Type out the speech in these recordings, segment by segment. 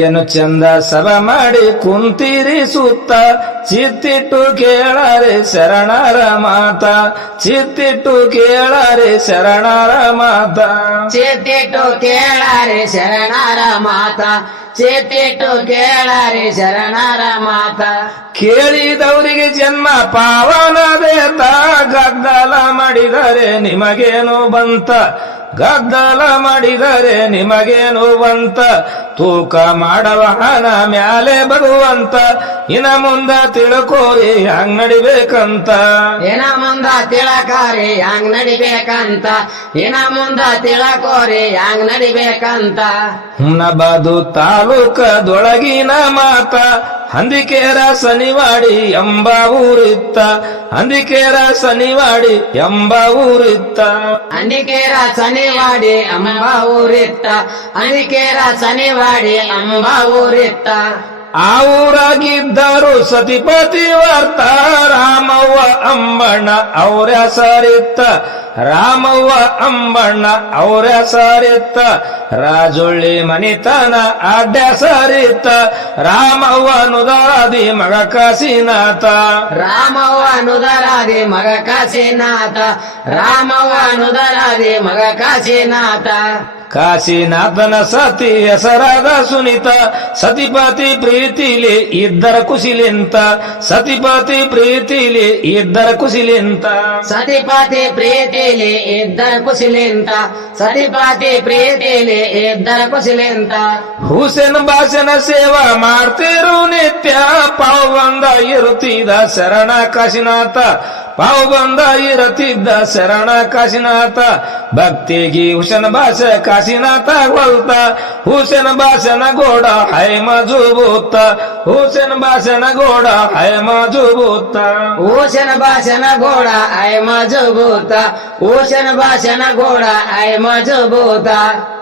ಏನು ಚಂದ ಸಭ ಮಾಡಿ ಕುಂತೀರಿ ಸುತ್ತ, ಚಿತ್ತಿಟ್ಟು ಕೇಳಾರೆ ಶರಣರ ಮಾತ, ಚಿತ್ತಿಟ್ಟು ಕೇಳಾರೆ ಶರಣರ ಮಾತ, ಚಿತ್ತಿಟ್ಟು ಕೇಳಾರೆ ಶರಣರ ಮಾತ, ಚಿತ್ತಿಟ್ಟು ಕೇಳಾರೆ ಶರಣರ ಮಾತ. ಕೇಳಿದವರಿಗೆ ಜನ್ಮ ಪಾವನದೇತ, ಗದ್ದಲ ಮಾಡಿದರೆ ನಿಮಗೇನು ಬಂತ, ಗದ್ದಲ ಮಾಡಿದರೆ ನಿಮಗೇನು ಬಂತ, ತೂಕ ಮಾಡವ ಹಣ ಮ್ಯಾಲೆ ಬರುವಂತ, ಇನ್ನ ಮುಂದ ತಿಳ್ಕೋರಿ ಹಂಗ್ ನಡಿಬೇಕಂತ, ಇನ್ನ ಮುಂದ ತಿಳಕೋರಿ ಹಂಗ್ ನಡಿಬೇಕಂತ, ಇನ್ನ ಮುಂದ ತಿಳಕೋರಿ ಹಂಗ್ ನಡಿಬೇಕಂತ. ಹುಮ್ನಬಾದು ತಾಲೂಕದೊಳಗಿನ ಮಾತ, ಹಂದಿಕೇರ ಸನಿವಾಡಿ ಎಂಬ ಊರಿತ್ತ, ಹಂದಿಕೇರ ಸನಿವಾಡಿ ಎಂಬ ಊರಿತ್ತ, ಅಂದಿಕೇರ ಸನಿವಾಡಿ ಅಂಬ ಊರಿತ್ತ, ಅಂದಿಕೇರ ಸನಿವಾಡಿ ಅಂಬ ಊರಿತ್ತ. ಆ ಊರಾಗಿದ್ದರು ಸತಿಪತಿ ವರ್ತ, ರಾಮವ್ವ ಅಂಬಣ್ಣ ಅವ್ರ ಹೆಸರಿತ್ತ, ರಾಮವ್ವ ಅಂಬಣ್ಣ ಅವ್ರ ಹೆಸರಿತ್ತ, ರಾಜೊಳ್ಳಿ ಮನಿತನ ಅಡ್ಡ ಸರಿತ್ತ, ರಾಮವ್ವ ನುದಾದಿ ಮಗ ಕಾಶಿನಾಥ, ರಾಮವ್ವ ನುದರಾದಿ ಮಗ ಕಾಶಿನಾಥ, ರಾಮವ್ವ ನುದರಾದಿ ಮಗ ಕಾಶಿನಾಥ. ಕಾಶಿನಾಥನ ಸತಿ ಹೆಸರಾದ ಸುನಿತ, ಸತಿಪತಿ ಪ್ರೀತಿಲಿ ಇದ್ದರ ಕುಶಿಲಿಂತ, ಸತಿಪತಿ ಪ್ರೀತಿಲಿ ಇದ್ದರ ಕುಶಿಲಿಂತ, ಸತಿಪತಿ ಪ್ರೀತಿಲಿ ಇದ್ದರ ಕುಶಿಲಿಂತ, ಸತಿಪತಿ ಪ್ರೀತಿಲಿ ಇದ್ದರ ಕುಶಿಲಿಂತ. ಹುಸೇನ್ ಭಾಷಣ ಸೇವಾ ಮಾಡ್ತಿರು ನಿತ್ಯ, ಪಾವು ಬಂದ ಇರುತ್ತಿದ್ದ ಶರಣ ಕಾಶಿನಾಥ, ಪಾವು ಬಂದ ಇರುತ್ತಿದ್ದ ಶರಣ ಕಾಶಿನಾಥ. ಭಕ್ತಿಗಿ ಹುಸೇನ್ ಭಾಷೆ ಕಾಶಿನಾಥ ಹೊಲ್ತ, ಹುಸೇನ್ ಭಾಷಣ ಗೋಡ ಹೈ ಮಜುಬೂತ, ಹುಸೇನ್ ಭಾಷಣ ಗೋಡ ಹೈ ಮಜುಬೂತ, ಹುಸೇನ್ ಭಾಷಣ ಗೋಡ ಐ ಮಜಬೂತ, ಹುಸೇನ್ ಭಾಷಣ ಗೋಡ ಐ ಮಜಬೂತ.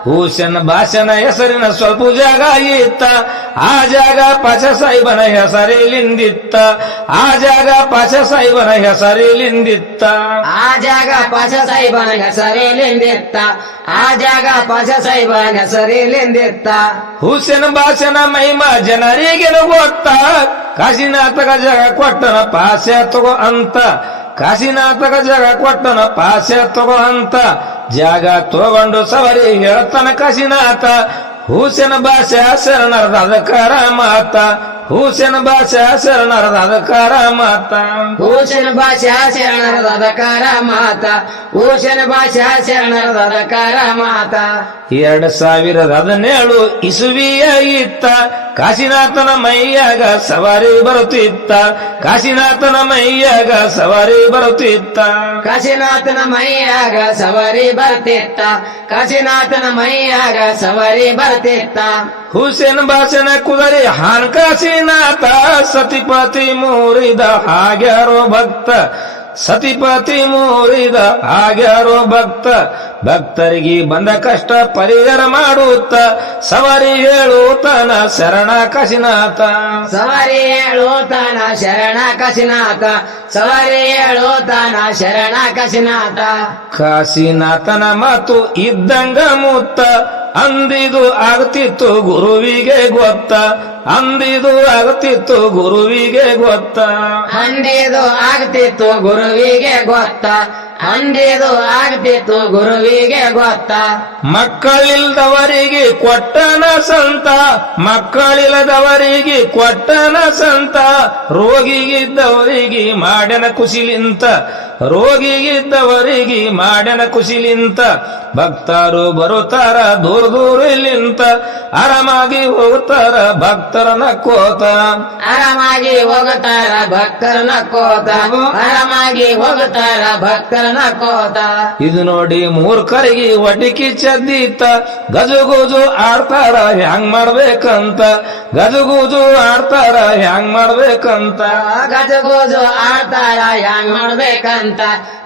ಹುಸೇನ್ ಭಾಷಣ ಹೆಸರಿನ ಸ್ವಲ್ಪ ಜಾಗ ಇತ್ತ, ಆ ಜಾಗ ಪಾಚ ಸಾಹಿಬನ ಹೆಸರಿಲಿಂದಿತ್ತ, ಆ ಜಾಗ ಪಾಚ ಸಾಹಿಬನ ಹೆಸರಿಲಿಂದಿತ್ತ, ಆ ಜಾಗ ಪಾಚ ಸಾಹಿಬನ ಹೆಸರಿಲಿಂದಿತ್ತ, ಆ ಜಾಗ ಪಾಚ ಸಾಹಿಬನ ಹೆಸರಿಲಿಂದಿತ್ತ. ಹುಸೇನ್ ಭಾಷಣ ಮಹಿಮಾ ಜನರಿಗೆ ಗೊತ್ತ, ಕಾಶಿನಾಥಗ ಜಾಗ ಕೊಟ್ಟನ ಪಾಸೆ ತಗೋ ಅಂತ, ಕಾಶಿನಾಥಗ ಜಾಗ ಕೊಟ್ಟನ ಪಾಸೆ ತಗೋ ಅಂತ, ಜಾಗ ತಗೊಂಡು ಸವರಿ ಹೇಳ್ತಾನ ಕಾಶಿನಾಥ. ಹುಸೇನ್ ಭಾಷೆ ಶರಣರದ ಅದಕಾರ ಮಾತ, ಹುಸೇನ್ ಭಾಷೆ ಶರಣರದ ಅದಕಾರ ಮಾತ, ಹುಸೇನ್ ಭಾಷೆ ಶರಣರದ ಅದಕಾರ ಮಾತ, ಹುಸೇನ್ ಭಾಷೆ ಶರಣರದ ಅದಕಾರ ಮಾತ. 2017 ಇಸುವಿಯ ಇತ್ತ, ಕಾಶಿನಾಥನ ಮೈಯಾಗ ಸವಾರಿ ಬರುತ್ತಿತ್ತ, ಕಾಶಿನಾಥನ ಮೈಯಾಗ ಸವಾರಿ ಬರುತ್ತಿತ್ತ, ಕಾಶಿನಾಥನ ಮೈಯಾಗ ಸವಾರಿ ಬರ್ತಿತ್ತ, ಕಾಶಿನಾಥನ ಮೈಯಾಗ ಸವಾರಿ ಬರ್ತಿತ್ತ. ಹುಸೇನ್ ಭಾಷಣ ಕುದರಿ ಹಾನ್ ಕಾಶಿನಾಥ, ಸತಿಪತಿ ಮೂರಿದ ಹಾಗ್ಯಾರೋ ಭಕ್ತ, ಸತಿಪತಿ ಮೂರಿದ ಹಾಗ್ಯಾರೋ ಭಕ್ತ. ಭಕ್ತರಿಗೆ ಬಂದ ಕಷ್ಟ ಪರಿಹಾರ ಮಾಡುತ್ತ, ಸವಾರಿ ಹೇಳುತ್ತಾನ ಶರಣ ಕಾಶಿನಾಥ, ಸವಾರಿ ಹೇಳುತ್ತಾನ ಶರಣ ಕಾಶಿನಾಥ, ಸವಾರಿ ಹೇಳುತ್ತಾನ ಶರಣ ಕಾಶಿನಾಥ. ಕಾಶಿನಾಥನ ಮಾತು ಇದ್ದಂಗ ಮುತ್ತ, ಅಂದಿದು ಆಗ್ತಿತ್ತು ಗುರುವಿಗೆ ಗೊತ್ತ, ಅಂದಿದು ಆಗ್ತಿತ್ತು ಗುರುವಿಗೆ ಗೊತ್ತ, ಅಂದಿದು ಆಗ್ತಿತ್ತು ಗುರುವಿಗೆ ಗೊತ್ತ, ಅಂದಿದು ಆಗ್ತಿತ್ತು ಗುರುವಿಗೆ ಗೊತ್ತ. ಮಕ್ಕಳಿಲ್ಲದವರಿಗೆ ಕೊಟ್ಟನ ಸಂತ, ಮಕ್ಕಳಿಲ್ಲದವರಿಗೆ ಕೊಟ್ಟನ ಸಂತ, ರೋಗಿಗಿದ್ದವರಿಗೆ ಮಾಡ್ಯನ ಕುಶಿಲಿಂತ, ರೋಗಿಗಿದ್ದವರಿಗೆ ಮಾಡ್ಯನ ಕುಶಿಲಿಂತ. ಭಕ್ತರು ಬರುತ್ತಾರ ದೂರ ದೂರ ಇಲ್ಲಿಂತ, ಆರಾಮಾಗಿ ಹೋಗ್ತಾರ ಭಕ್ತರನ ಕೋತ, ಆರಾಮಾಗಿ ಹೋಗುತ್ತಾರ ಭಕ್ತರನ ಕೋತ, ಆರಾಮಾಗಿ ಹೋಗುತ್ತಾರ ಭಕ್ತರನ ಕೋತ. ಇದು ನೋಡಿ ಮೂರ್ಖರಿಗೆ ಒಟಿಕಿ ಚದ್ದಿತ್ತ, ಗಜುಗುಜು ಆಡ್ತಾರ ಹ್ಯಾಂಗ್ ಮಾಡ್ಬೇಕಂತ, ಗಜುಗುಜು ಆಡ್ತಾರ ಹ್ಯಾಂಗ್ ಮಾಡ್ಬೇಕಂತ, ಗಜಗೋಜು ಆಡ್ತಾರ ಹ್ಯಾಂಗ್ ಮಾಡ್ಬೇಕಂತ,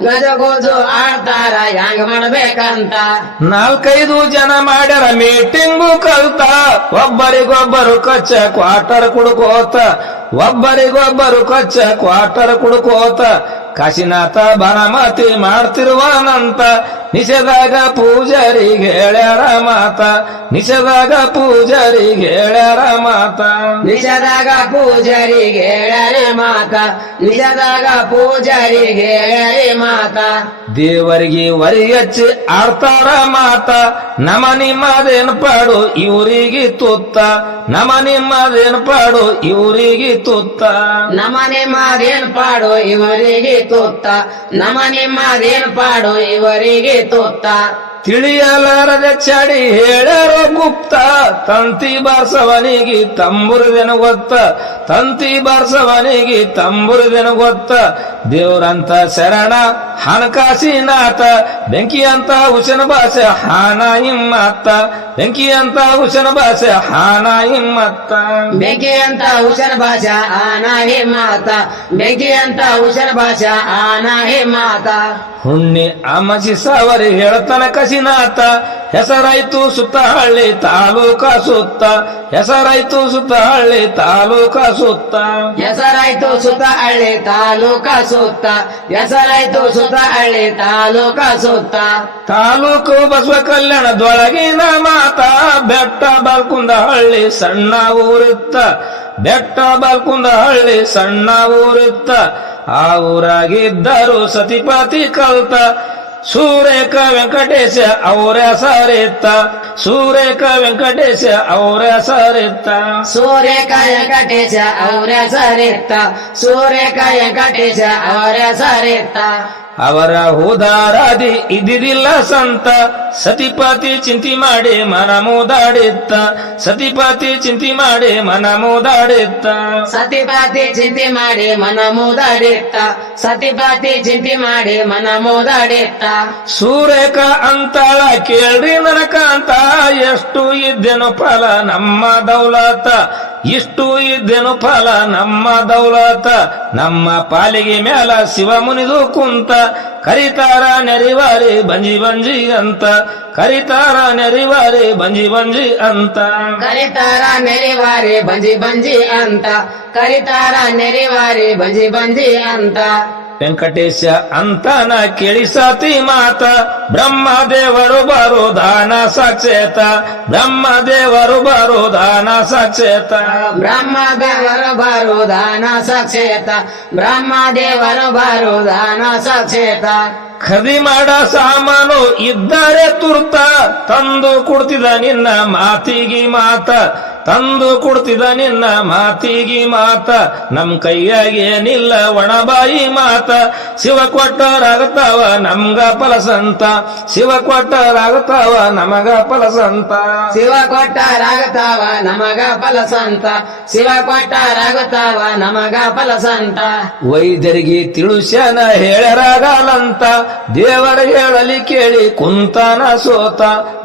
ಗಜಗೋಜು ಆಡ್ತಾರ ಹ್ಯಾಂಗ್ ಮಾಡ್ಬೇಕಂತ. 4-5 ಜನ ಮಾಡ್ಯಾರ ಮೀಟಿಂಗು ಕಲ್ತ, ಒಬ್ಬರಿಗೊಬ್ಬರು ಕಚ್ಚ ಕ್ವಾರ್ಟರ್ ಕುಡ್ಕೋತ, ಒಬ್ಬರಿಗೊಬ್ಬರು ಕಚ್ಚ ಕ್ವಾರ್ಟರ್ ಕುಡ್ಕೋತ. ಕಾಶಿನಾಥ ಬಾನಮತಿ ಮಾಡ್ತಿರುವಾನಂತ, ನಿಷೇಧಾಗ ಪೂಜಾರಿಗೆ ಹೇಳ್ಯಾರ ಮಾತ ನಿಷೇಧಾಗ ಪೂಜಾರಿಗೆ ಹೇಳ್ಯಾರ ಮಾತ ನಿಷೇಧಾಗ ಪೂಜಾರಿಗೆ ಹೇಳ್ಯಾರೆ ಮಾತ ನಿಷೇಧಾಗ ಪೂಜಾರಿಗೆ ಹೇಳ್ಯಾರೆ ಮಾತ ದೇವರಿಗೆ ವರಿ ಹಚ್ಚಿ ಆಡ್ತಾರ ಮಾತ ನಮ ನಿಮ್ಮದೇನು ಪಾಡು ಇವರಿಗೆ ತುತ್ತ ನಮ ನಿಮ್ಮದೇನು ಪಾಡು ಇವರಿಗೆ ತುತ್ತ ನಮ ನಿಮ್ಮದೇನು ಪಾಡು ಇವರಿಗೆ ತುತ್ತ ನಮ ನಿಮ್ಮದೇನು ಪಾಡು ಇವರಿಗೆ ತುತ್ತ ತಿಳಿಯಲಾರದೆ ಚಾಡಿ ಹೇಳ್ಯಾರೋ ಗುಪ್ತ ತಂತಿ ಬಾರ್ಸವನಿಗೆ ತಂಬುರದೆನು ಗೊತ್ತ ತಂತಿ ಬಾರ್ಸವನಿಗೆ ತಂಬುರದೆನು ಗೊತ್ತ ದೇವ್ರಂತ ಶರಣ ಹಣಕಾಸಿನಾಥ ಬೆಂಕಿ ಅಂತ ಹುಸನ ಭಾಷೆ ಹಾನ ಹಿಮ್ಮತ್ತ ಬೆಂಕಿ ಅಂತ ಹುಸನ ಭಾಷೆ ಹಾನ ಹಿಮ್ಮತ್ತ ಬೆಂಕಿ ಅಂತ ಹುಸನ ಭಾಷಾ ಆನಾ ಹೇ ಮಾತ ಬೆಂಕಿ ಅಂತ ಹುಸನ ಭಾಷಾ ಆನಾ ಹೇ ಮಾತ ಹುಣ್ಣಿ ಅಮಸಿ ಸಾವರಿ ಹೇಳ್ತಾನ ಕಸಿನಾಥ ಹೆಸರಾಯ್ತು ಸುತ್ತ ಹಳ್ಳಿ ತಾಲೂಕ ಸುತ್ತ ಹೆಸರಾಯ್ತು ಸುತ್ತ ಹಳ್ಳಿ ತಾಲೂಕ ಸುತ್ತ ಹೆಸರಾಯ್ತು ಸುತ್ತ ಹಳ್ಳಿ ತಾಲೂಕ ಸುತ್ತ ಹೆಸರಾಯ್ತು ಸುತ್ತ ಹಳ್ಳಿ ತಾಲೂಕ ಸುತ್ತ ತಾಲೂಕು ಬಸವ ಕಲ್ಯಾಣದೊಳಗಿನ ಮಾತ ಬೆಟ್ಟ ಬಾಲ್ಕುಂದ ಹಳ್ಳಿ ಸಣ್ಣ ಊರಿತ್ತ ಬೆಟ್ಟ ಬಾಲ್ಕುಂದ ಹಳ್ಳಿ ಸಣ್ಣ ಊರಿತ್ತ ಆ ಊರಾಗಿದ್ದರು ಸತಿಪತಿ ಕಲ್ತ ಸೂರೇಕ ವೆಂಕಟೇಶ ಅವರ ಹೆಸರಿತ್ತ ಸೂರೇಕ ವೆಂಕಟೇಶ ಅವರ ಹೆಸರಿತ್ತ ಸೂರ್ಯಕ ವೆಂಕಟೇಶ ಅವರ ಹೆಸರಿತ್ತ ಸೂರ್ಯಕ ವೆಂಕಟೇಶ ಅವರ ಹೆಸರಿತ್ತ ಅವರ ಉದಾರಾದಿ ಇದಿದಿಲ್ಲ ಸಂತ ಸತಿಪತಿ ಚಿಂತಿ ಮಾಡಿ ಮನ ಮುದಾಡಿತ್ತ ಸತಿಪತಿ ಚಿಂತಿ ಮಾಡಿ ಮನ ಮುದಾಡಿತ್ತ ಸತಿಪತಿ ಚಿಂತೆ ಮಾಡಿ ಮನ ಮುದಾಡಿತ್ತ ಸತಿಪತಿ ಚಿಂತೆ ಮಾಡಿ ಮನ ಮುದಾಡಿತ್ತ ಸೂರೇಕ ಅಂತಾಳ ಕೇಳ್ರಿ ನರಕಾಂತ ಎಷ್ಟು ಇದ್ದೇನು ಫಲ ನಮ್ಮ ದೌಲತ ಇಷ್ಟು ಇದ್ದೇನು ಫಲ ನಮ್ಮ ದೌಲತ ನಮ್ಮ ಪಾಲಿಗೆ ಮ್ಯಾಲ ಶಿವ ಮುನಿದು ಕುಂತ ಕರಿತಾರ ನೆರಿವಾರಿ ಬಂಜಿ ಬಂಜಿ ಅಂತ ಕರಿತಾರ ನೆರಿವಾರಿ ಬಂಜಿ ಬಂಜಿ ಅಂತ ಕರಿತಾರ ನೆರಿವಾರಿ ಬಂಜಿ ಬಂಜಿ ಅಂತ ಕರಿತಾರ ನೆರಿವಾರಿ ಬಂಜಿ ಬಂಜಿ ಅಂತ ವೆಂಕಟೇಶ ಅಂತಾನ ಕೇಳಿ ಸತಿ ಮಾತ ಬ್ರಹ್ಮದೇವರು ಬರೋ ದಾನ ಸಾಕ್ಷೇತ ಬ್ರಹ್ಮದೇವರು ಬರೋ ದಾನ ಸಾಕ್ಷೇತ ಬ್ರಹ್ಮದೇವರು ಬರುದಾನ ಸಾಕ್ಷೇತ ಬ್ರಹ್ಮದೇವರು ಬರುದಾನ ಸಾಕ್ಷೇತ ಖರೀದಿ ಮಾಡ ಸಾಮಾನು ಇದ್ದರೆ ತುರ್ತ ತಂದು ಕೊಡ್ತಿದ ನಿನ್ನ ಮಾತಿಗೆ ಮಾತ ತಂದು ಕೊಡ್ತಿದ ನಿನ್ನ ಮಾತಿಗೆ ಮಾತ ನಮ್ ಕೈಯಾಗೇನಿಲ್ಲ ಒಣಬಾಯಿ ಮಾತ ಶಿವ ಕೊಟ್ಟರಾಗತಾವ ನಮ್ಗ ಫಲಸಂತ ಶಿವ ಕೊಟ್ಟರಾಗತಾವ ನಮಗ ಫಲಸಂತ ಶಿವ ಕೊಟ್ಟರಾಗತಾವ ನಮಗ ಫಲಸಂತ ಶಿವ ಕೊಟ್ಟರಾಗತಾವ ನಮಗ ಫಲಸಂತ ವೈದ್ಯರಿಗೆ ತಿಳುಸ್ಯಾನ ಹೇಳ್ಯಾರಾಗಲ್ಲಂತ ದೇವರ ಹೇಳಲಿ ಕೇಳಿ ಕುಂತಾನ ಸೋತ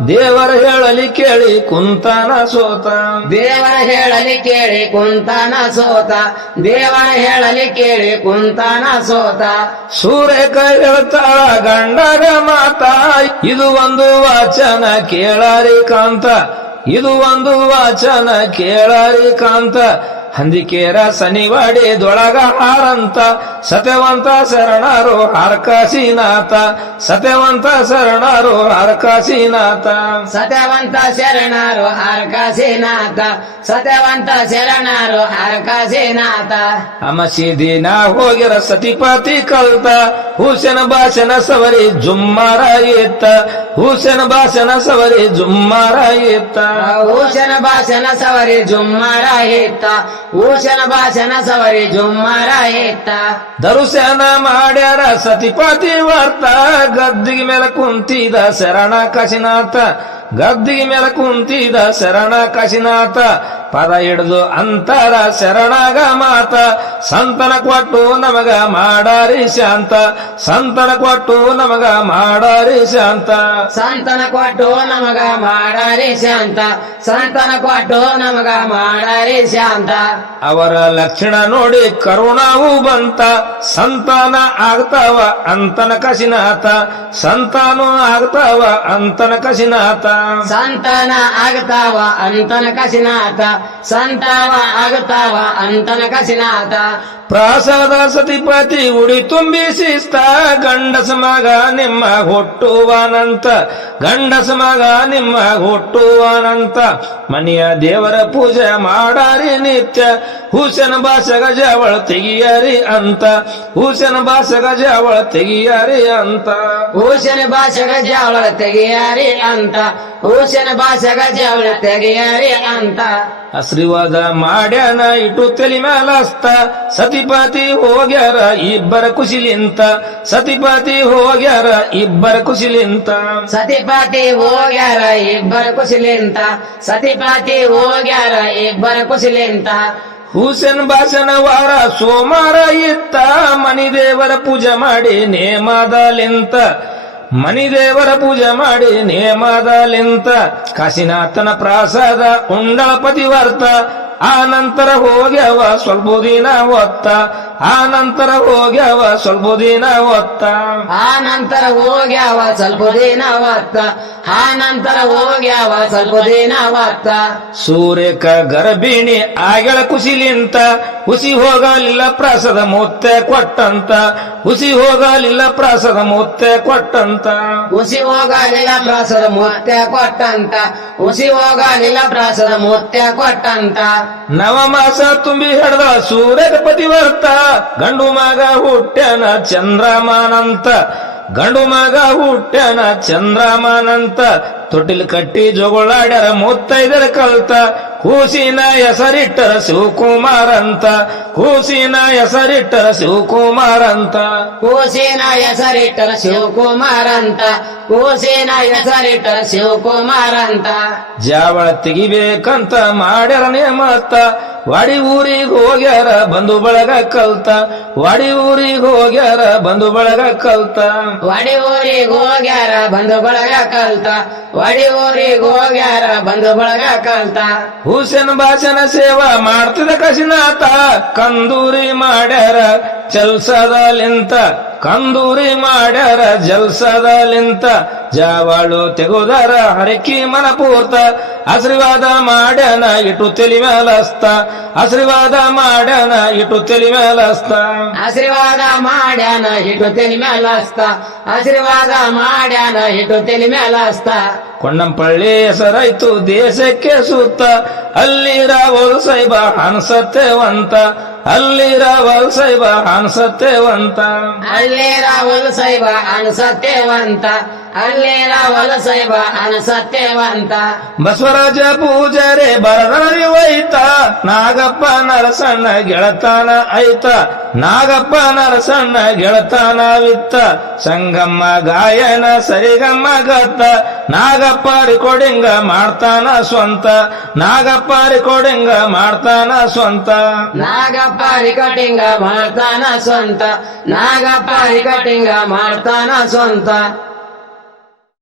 ದೇವರ ಹೇಳಲಿ ಕೇಳಿ ಕುಂತಾನ ಸೋತ ದೇವರ ಹೇಳಲಿ ಕೇಳಿ ಕುಂತಾನ ಸೋತ ದೇವರ ಹೇಳಲಿ ಕೇಳಿ ಕುಂತಾನ ಸೋತ ಸೂರ್ಯಕ ಹೇಳ್ತಾಳ ಗಂಡಗ ಮಾತ ಇದು ಒಂದು ವಾಚನ ಕೇಳಾರಿ ಕಾಂತ ಇದು ಒಂದು ವಾಚನ ಕೇಳಾರಿ ಕಾಂತ ಹಂದಿಕೇರ ಶನಿವಾಡಿದೊಳಗ ಹಾರಂತ ಸತ್ಯವಂತ ಶರಣರು ಹರಕಾಶಿನಾಥ ಸತ್ಯವಂತ ಶರಣರು ಹರಕಾಶಿನಾಥ ಸತ್ಯವಂತ ಶರಣರು ಹರಕಾಶಿನಾಥ ಸತ್ಯವಂತ ಶರಣರು ಹರಕಾಶಿನಾಥ ಅಮಸಿ ದಿನ ಹೋಗಿರ ಸತಿಪತಿ ಕಲ್ತ ಹುಸೇನ ಭಾಷಣ ಸವರಿ ಜುಮ್ಮಾರ ಇತ್ತ ಹುಸೇನ ಭಾಷಣ ಸವರಿ ಜುಮ್ಮಾರ ಇತ್ತ ಭೂಷಣ ಭಾಷಣ ಸವರಿ ಜುಮ್ಮಾರ ಇತ್ತ ಭೂಷಣ ಭಾಷಣ ಸವರಿ ಜುಮ್ಮಾರ ಇತ್ತ ದರುಶನ ಮಾಡ್ಯಾರ ಸತಿಪತಿ ವರ್ತ ಗದ್ದಿಗೆ ಮೇಲೆ ಕುಂತಿದ ಶರಣ ಕಾಶಿನಾಥ ಗದ್ದಿಗೆ ಮೇಲೆ ಕುಂತಿದ ಶರಣ ಕಾಶಿನಾಥ ಪದ ಹಿಡಿದು ಅಂತರ ಶರಣಗ ಮಾತ ಸಂತನ ಕೊಟ್ಟು ನಮಗ ಮಾಡಾರಿ ಶಾಂತ ಸಂತನ ಕೊಟ್ಟು ನಮಗ ಮಾಡಾರಿ ಶಾಂತ ಸಂತನ ಕೊಟ್ಟು ನಮಗ ಮಾಡಾರಿ ಶಾಂತ ಸಂತನ ಕೊಟ್ಟು ನಮಗ ಮಾಡಾರಿ ಶಾಂತ ಅವರ ಲಕ್ಷಣ ನೋಡಿ ಕರುಣಾವು ಬಂತ ಸಂತಾನ ಆಗ್ತಾವ ಅಂತನ ಕಸಿನಾಥ ಸಂತಾನ ಆಗ್ತಾವ ಅಂತನ ಕಸಿನಾಥ ಸಂತಾನ ಆಗ್ತಾವ ಅಂತನ ಕಸಿನಾಥ ಸಂತಾವ ಆಗ್ತಾವ ಅಂತನ ಕಸಿನಾಥ ಪ್ರಾಸಾದ ಸತಿಪತಿ ಉಡಿ ತುಂಬಿ ಶಿಸ್ತ ಗಂಡಸ ಮಗ ನಿಮ್ಮ ಹುಟ್ಟುವನಂತ ಗಂಡಸ ಮಗ ನಿಮ್ಮ ಹುಟ್ಟುವನಂತ ಮನೆಯ ದೇವರ ಪೂಜೆ ಮಾಡಾರಿ ನಿತ್ಯ ಹುಸೇನ ಭಾಷೆಗ ಜವಳ ತೆಗಿಯಾರಿ ಅಂತ ಹುಸೇನ ಭಾಷೆಗ ಜವಳ ತೆಗಿಯಾರಿ ಅಂತ ಹುಸೇನ ಭಾಷೆಗ ಜವಳ ತೆಗಿಯಾರಿ ಅಂತ ಹುಸೇನ ಭಾಷೆಗ ಜವಳ ತೆಗಿಯಾರಿ ಅಂತ ಆಶೀರ್ವಾದ ಮಾಡ್ಯಾನ ಇಟ್ಟು ತಲಿ ಮ್ಯಾಲಸ್ತ ಸತಿಪತಿ ಹೋಗ್ಯಾರ ಇಬ್ಬರ ಕುಶಿಲಿಂತ ಸತಿಪತಿ ಹೋಗ್ಯಾರ ಇಬ್ಬರ ಕುಶಿಲಿಂತ ಸತಿಪತಿ ಹೋಗ್ಯಾರ ಇಬ್ಬರ ಕುಶಿಲಿಂತ ಸತಿಪತಿ ಹೋಗ್ಯಾರ ಇಬ್ಬರ ಕುಶಿಲಿಂತ ಹುಸೇನ್ ಭಾಷಣ ವಾರ ಸೋಮಾರ ಇತ್ತ ಮನಿ ದೇವರ ಪೂಜೆ ಮಾಡಿ ನೇಮದಲಿಂತ ಮನಿ ದೇವರ ಪೂಜೆ ಮಾಡಿ ನೇಮದಲಿಂತ ಕಾಶಿನಾಥನ ಪ್ರಾಸಾದ ಉಂಡಳಪತಿ ವರ್ತ ಆ ನಂತರ ಹೋಗ್ಯವ ಸ್ವಲ್ಪ ದಿನ ಒತ್ತ ಆ ನಂತರ ಹೋಗ್ಯವ ಸ್ವಲ್ಪ ದಿನ ಒತ್ತ ಆ ನಂತರ ಹೋಗ್ಯಾವ ಸ್ವಲ್ಪ ದಿನ ಒತ್ತ ಆ ನಂತರ ಹೋಗ್ಯಾವ ಸ್ವಲ್ಪ ದಿನ ಒತ್ತ ಸೂರ್ಯಕ ಗರ್ಭಿಣಿ ಆಗಳ ಕುಶಿಲಿಂತ ಹುಸಿ ಹೋಗಲಿಲ್ಲ ಪ್ರಾಸದ ಮುತ್ತೆ ಕೊಟ್ಟಂತ ಹುಸಿ ಹೋಗಲಿಲ್ಲ ಪ್ರಾಸದ ಮುತ್ತೆ ಕೊಟ್ಟಂತ ಹುಸಿ ಹೋಗಲಿಲ್ಲ ಪ್ರಾಸದ ಮುತ್ತೆ ಕೊಟ್ಟಂತ ಹುಸಿ ಹೋಗಲಿಲ್ಲ ಪ್ರಾಸದ ಮುತ್ತೆ ಕೊಟ್ಟಂತ ನವಮಾಸ ತುಂಬಿ ಹಿಡ್ದ ಸೂರ್ಯಕ ಪತಿವರ್ತ ಗಂಡು ಮಗ ಹುಟ್ಟ್ಯಾನ ಚಂದ್ರಮಾನಂತ ಗಂಡು ಮಗ ಹುಟ್ಟ್ಯಾನ ಚಂದ್ರಮಾನಂತ ತೊಟ್ಟಿಲ್ ಕಟ್ಟಿ ಜೋಗುಳಾಡ್ಯಾರ ಮುತ್ತೈದರ ಕಲ್ತ ಕೂಸಿನ ಹೆಸರಿಟ್ಟರ ಶಿವಕುಮಾರ್ ಅಂತ ಕೂಸಿನ ಹೆಸರಿಟ್ಟರ ಶಿವಕುಮಾರ್ ಅಂತ ಕೂಸಿನ ಹೆಸರಿಟ್ಟರ ಶಿವಕುಮಾರ್ ಅಂತ ಕೂಸಿನ ಹೆಸರಿಟ್ಟರ ಶಿವಕುಮಾರ್ ಅಂತ ಜಾವಳ ತೆಗಿಬೇಕಂತ ಮಾಡ್ಯಾರ ನೇಮತ್ತ ವಾಡಿ ಊರಿಗೆ ಹೋಗ್ಯಾರ ಬಂಧು ಬಳಗ ಕಲ್ತ ವಾಡಿ ಊರಿಗೆ ಹೋಗ್ಯಾರ ಬಂಧು ಬಳಗ ಕಲ್ತ ವಾಡಿ ಊರಿಗೆ ಹೋಗ್ಯಾರ ಬಂಧು ಬಳಗ ಕಲ್ತ ವಾಡಿ ಊರಿಗೆ ಹೋಗ್ಯಾರ ಬಂಧು ಬಳಗ ಕಲ್ತ ಹುಸೇನ್ ಭಾಷಣ ಸೇವಾ ಮಾಡ್ತಿದ ಕಾಶಿನಾಥ ಕಂದೂರಿ ಮಾಡ್ಯಾರ ಜಲ್ಸದಲಿಂತ ಕಂದೂರಿ ಮಾಡ್ಯಾರ ಜಲ್ಸದಲಿಂತ ಜಾವಾಳು ತೆಗುದಾರ ಹರಕಿ ಮನ ಪೂರ್ತ ಆಶೀರ್ವಾದ ಮಾಡ್ಯಾನ ಇಟ್ಟು ತಲಿ ಮೇಲಸ್ತ ಆಶೀರ್ವಾದ ಮಾಡ್ಯಾನ ಇಟ್ಟು ತಲಿ ಮೇಲಸ್ತ ಆಶೀರ್ವಾದ ಮಾಡ್ಯಾನ ಇಟ್ಟು ತಲಿ ಮೇಲಸ್ತ ಆಶೀರ್ವಾದ ಮಾಡ್ಯಾನ ಇಟ್ಟು ತಲಿ ಮೇಲಸ್ತ ಕೊಂಡಂಪಳ್ಳಿ ಹೆಸರಾಯ್ತು ದೇಶಕ್ಕೆ ಸುತ್ತ ಅಲ್ಲಿ ರಾವಲ್ ಸಾಹೇಬ ಅನ್ಸತ್ತೇವಂತ ಅಲ್ಲಿ ರಾವಲ್ ಸಾಹೇಬ ಅನ್ಸತ್ತೇವಂತ ಅಲ್ಲಿ ರಾವಲ್ ಸಾಹೇಬ ಅನ್ಸತ್ತೇವಂತ ಅಲ್ಲಿ ರಾವಲ್ ಸಾಹೇಬ ಅನ್ಸತ್ತೇವಂತ ಬಸವರಾಜ ಪೂಜಾರೆ ಬರದರಿ ಒಯ್ತ ನಾಗಪ್ಪ ನರಸಣ್ಣ ಗೆಳತಾನ ಐತ ನಾಗಪ್ಪ ನರಸಣ್ಣ ಗೆಳತಾನ ವಿತ್ತ ಸಂಗಮ್ಮ ಗಾಯನ ಸರಿಗಮ್ಮ ಗತ್ತ ನಾಗಪ್ಪ ರೆಕಾರ್ಡಿಂಗ ಮಾಡ್ತಾನ ಸ್ವಂತ ನಾಗಪ್ಪ ರೆಕಾರ್ಡಿಂಗ ಮಾಡ್ತಾನ ಸ್ವಂತ ನಾಗಪ್ಪ ರೆಕಾರ್ಡಿಂಗ ಮಾಡ್ತಾನ ಸ್ವಂತ ನಾಗಪ್ಪ ರೆಕಾರ್ಡಿಂಗ ಮಾಡ್ತಾನ ಸ್ವಂತ